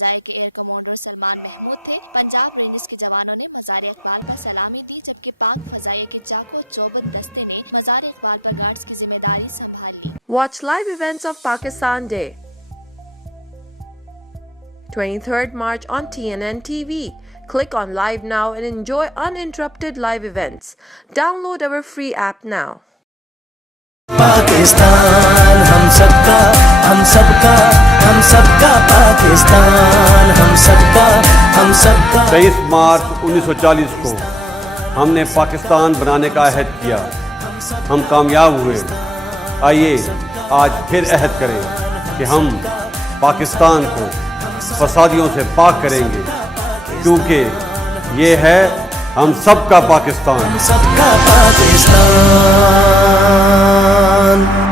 فضائیہ کے year commander Salman Mahmood تھے۔ پنجاب رینجرز کے جوانوں نے مزار اقبال پر سلامی دی، جبکہ پاک فضائیہ کے چاقو چوبند دستے نے مزار اقبال پر گارڈز کی ذمہ داری سنبھال لی۔ Watch live events of Pakistan Day, 23rd March on TNN TV. Click on Live now and enjoy uninterrupted live events. Download our free app now. Pakistan ہم سب کا، ہم سب کا، ہم سب کا پاکستان، ہم سب کا، ہم سب کا۔ 23 مارچ 1940 کو ہم نے پاکستان بنانے کا عہد کیا، ہم کامیاب ہوئے۔ آئیے آج پھر عہد کریں کہ ہم پاکستان کو فسادیوں سے پاک کریں گے، کیونکہ یہ ہے ہم سب کا پاکستان۔ ہم سب کا پاکستان۔